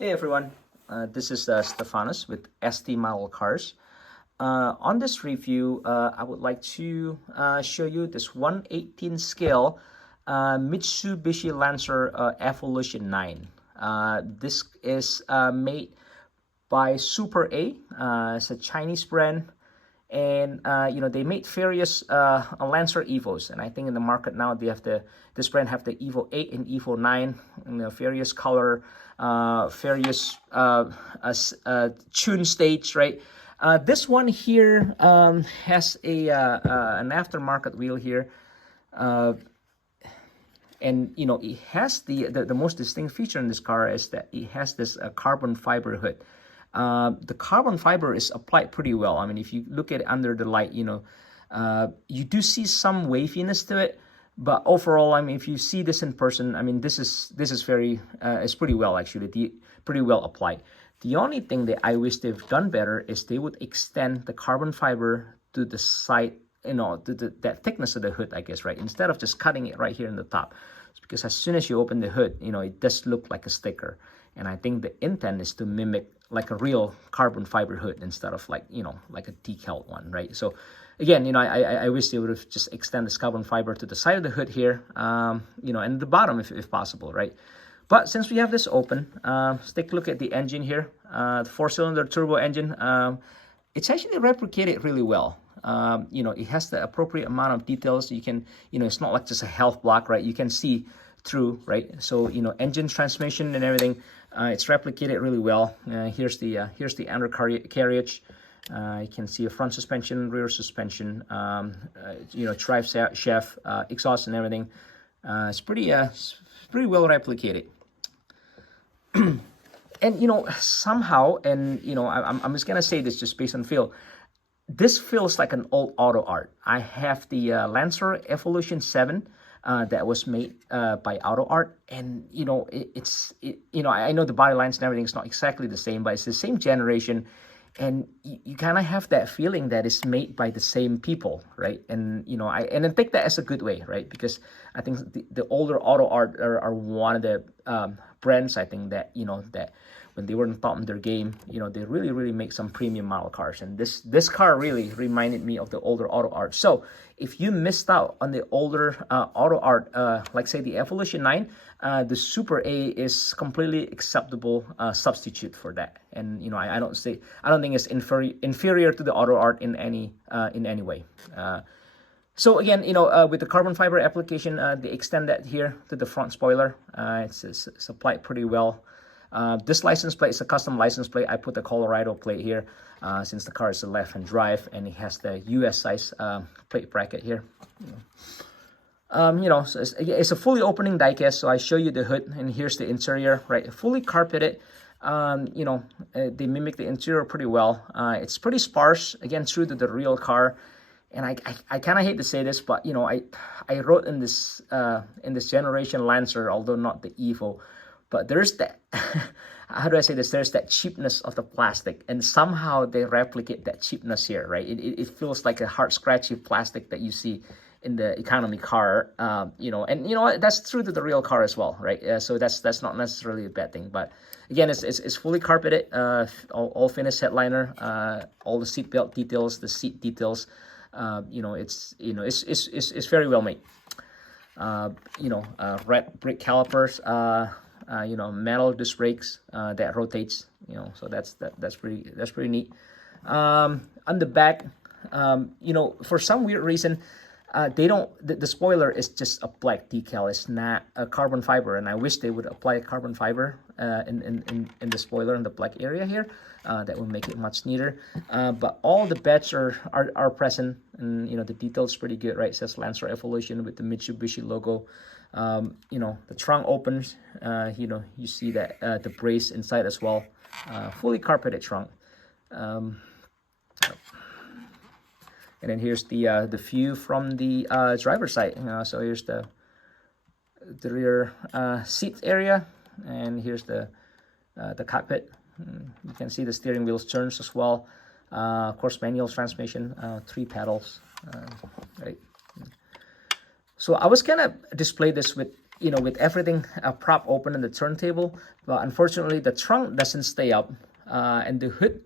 Hey everyone, this is Stefanus with ST Model Cars. On this review, I would like to show you this 1/18 scale Mitsubishi Lancer Evolution 9. This is made by Super A. It's a Chinese brand, and they made various Lancer Evos, and I think in the market now they have this brand have the Evo 8 and Evo 9 in various color, various tune stage, right? This one here has an aftermarket wheel here, and it has the most distinct feature in this car is that it has this carbon fiber hood. The carbon fiber is applied pretty well. I mean, if you look at it under the light, you do see some waviness to it, but overall, I mean, if you see this in person, I mean, this is very it's pretty well actually, pretty well applied. The only thing that I wish they've done better is they would extend the carbon fiber to the side, that thickness of the hood, I guess, right? Instead of just cutting it right here in the top, because as soon as you open the hood, it does look like a sticker. And I think the intent is to mimic like a real carbon fiber hood instead of like a decal one, right? So again, I wish they would have just extend this carbon fiber to the side of the hood here, and the bottom if possible, right? But since we have this open, let's take a look at the engine here. The 4-cylinder turbo engine. It's actually replicated really well. It has the appropriate amount of details. You can, it's not like just a health block, right? You can see through, right? So, engine, transmission, and everything, it's replicated really well. Here's the undercarriage. You can see a front suspension, rear suspension, drive shaft, exhaust, and everything. It's pretty well replicated. And somehow, and I'm just gonna say this just based on feel. This feels like an old auto art. I have the Lancer Evolution 7 that was made by Auto Art, and I know the body lines and everything is not exactly the same, but it's the same generation, and you kind of have that feeling that it's made by the same people, right? And I take that as a good way, right? Because I think the older Auto Art are one of the brands, I think, that that when they were on top of their game, they really make some premium model cars. And this car really reminded me of the older Auto Art. So if you missed out on the older Auto Art, like say the Evolution 9, the Super A is completely acceptable substitute for that. And I don't think it's inferior to the Auto Art in any way. So again, with the carbon fiber application, they extend that here to the front spoiler. It's applied pretty well. This license plate is a custom license plate. I put the Colorado plate here since the car is a left-hand drive, and it has the US size plate bracket here. So it's a fully opening diecast. So I show you the hood, and here's the interior, right? Fully carpeted. They mimic the interior pretty well. It's pretty sparse, again, true to the real car. And I kind of hate to say this, but I wrote in this generation Lancer, although not the Evo, but there's that how do I say this? There's that cheapness of the plastic, and somehow they replicate that cheapness here, right? It feels like a hard, scratchy plastic that you see in the economy car, and that's true to the real car as well, right? So that's not necessarily a bad thing, but again, it's fully carpeted, all finished headliner, all the seat belt details, the seat details. It's very well made. Red brake calipers, metal disc brakes that rotates. So that's pretty neat. On the back, for some weird reason, the spoiler is just a black decal. It's not a carbon fiber, and I wish they would apply a carbon fiber in the spoiler in the black area here. That would make it much neater. But all the badges are present, and the details pretty good, right? It says Lancer Evolution with the Mitsubishi logo. The trunk opens. You see that the brace inside as well. Fully carpeted trunk. And then here's the view from the driver's side. So here's the rear seat area, and here's the cockpit. You can see the steering wheel turns as well. Of course, manual transmission, 3 pedals, right? So I was gonna display this with you know, with everything prop open in the turntable, but unfortunately the trunk doesn't stay up, and the hood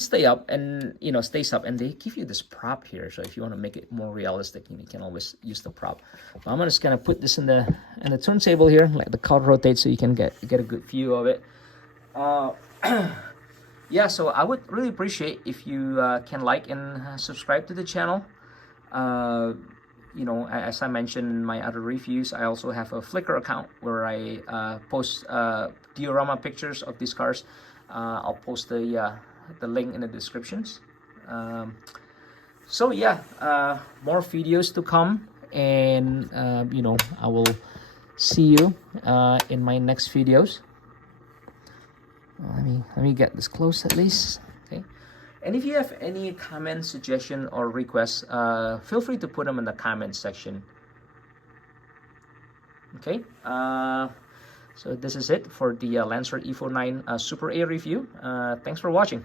stay up, and you know, stays up, and they give you this prop here. So if you want to make it more realistic, you can always use the prop. But I'm just gonna put this in the turntable here, let the car rotate so you can get a good view of it. Yeah, so I would really appreciate if you can like and subscribe to the channel. You know, as I mentioned in my other reviews, I also have a FLICKR account where I post diorama pictures of these cars. I'll post the link in the descriptions. So yeah, more videos to come, and you know, I will see you in my next videos. Let me get this close at least. Okay. And if you have any comment, suggestion, or requests, feel free to put them in the comment section. Okay. So this is it for the Lancer Evo 9 Super A review. Thanks for watching.